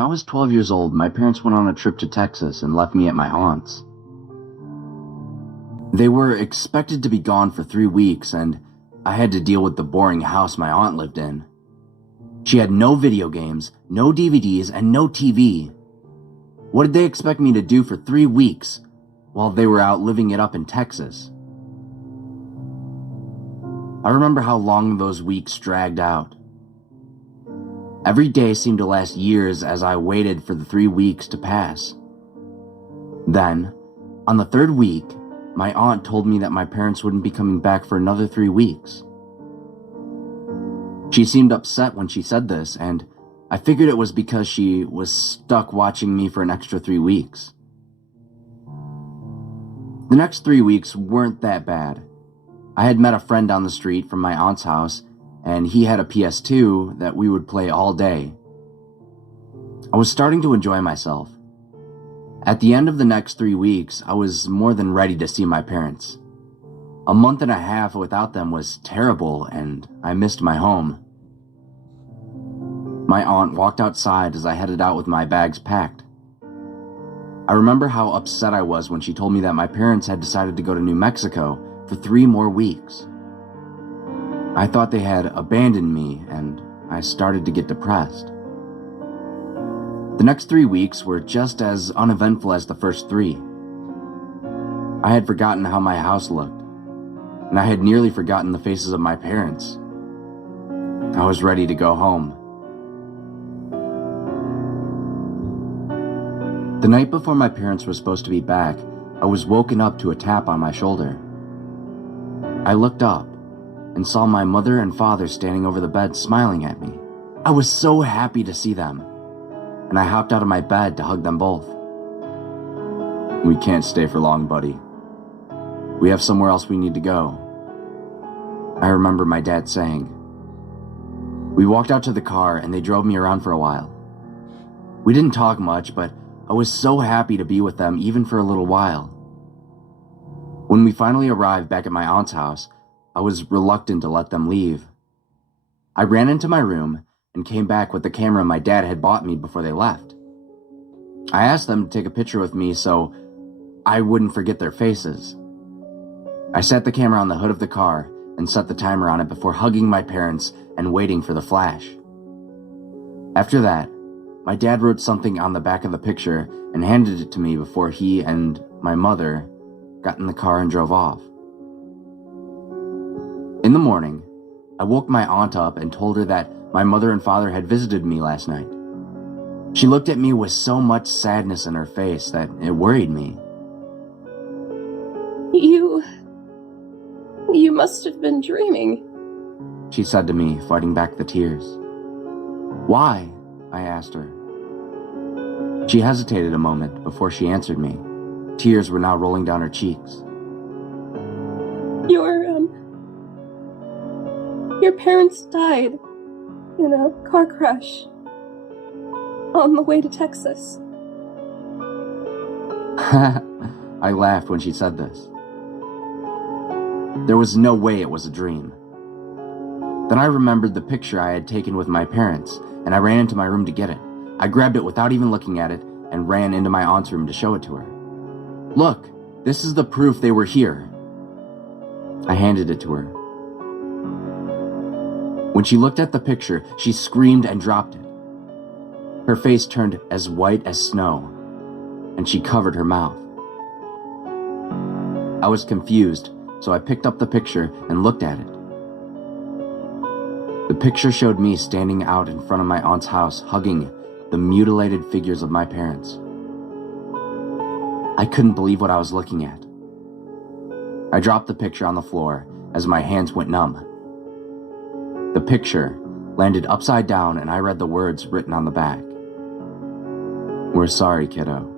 I was 12 years old, my parents went on a trip to Texas and left me at my aunt's. They were expected to be gone for 3 weeks, and I had to deal with the boring house my aunt lived in. She had no video games, no DVDs, and no TV. What did they expect me to do for 3 weeks while they were out living it up in Texas? I remember how long those weeks dragged out. Every day seemed to last years as I waited for the 3 weeks to pass. Then, on the 3rd week, my aunt told me that my parents wouldn't be coming back for another 3 weeks. She seemed upset when she said this, and I figured it was because she was stuck watching me for an extra 3 weeks. The next 3 weeks weren't that bad. I had met a friend down the street from my aunt's house, and he had a PS2 that we would play all day. I was starting to enjoy myself. At the end of the next 3 weeks, I was more than ready to see my parents. A month and a half without them was terrible, and I missed my home. My aunt walked outside as I headed out with my bags packed. I remember how upset I was when she told me that my parents had decided to go to New Mexico for 3 more weeks. I thought they had abandoned me, and I started to get depressed. The next 3 weeks were just as uneventful as the first 3. I had forgotten how my house looked, and I had nearly forgotten the faces of my parents. I was ready to go home. The night before my parents were supposed to be back, I was woken up to a tap on my shoulder. I looked up and saw my mother and father standing over the bed smiling at me. I was so happy to see them, and I hopped out of my bed to hug them both. "We can't stay for long, buddy. We have somewhere else we need to go," I remember my dad saying. We walked out to the car and they drove me around for a while. We didn't talk much, but I was so happy to be with them even for a little while. When we finally arrived back at my aunt's house, I was reluctant to let them leave. I ran into my room and came back with the camera my dad had bought me before they left. I asked them to take a picture with me so I wouldn't forget their faces. I set the camera on the hood of the car and set the timer on it before hugging my parents and waiting for the flash. After that, my dad wrote something on the back of the picture and handed it to me before he and my mother got in the car and drove off. In the morning, I woke my aunt up and told her that my mother and father had visited me last night. She looked at me with so much sadness in her face that it worried me. You must have been dreaming," she said to me, fighting back the tears. "Why?" I asked her. She hesitated a moment before she answered me. Tears were now rolling down her cheeks. Your parents died in a car crash on the way to Texas." I laughed when she said this. There was no way it was a dream. Then I remembered the picture I had taken with my parents, and I ran into my room to get it. I grabbed it without even looking at it and ran into my aunt's room to show it to her. "Look, this is the proof they were here." I handed it to her. When she looked at the picture, she screamed and dropped it. Her face turned as white as snow, and she covered her mouth. I was confused, so I picked up the picture and looked at it. The picture showed me standing out in front of my aunt's house, hugging the mutilated figures of my parents. I couldn't believe what I was looking at. I dropped the picture on the floor as my hands went numb. The picture landed upside down and I read the words written on the back. "We're sorry, kiddo.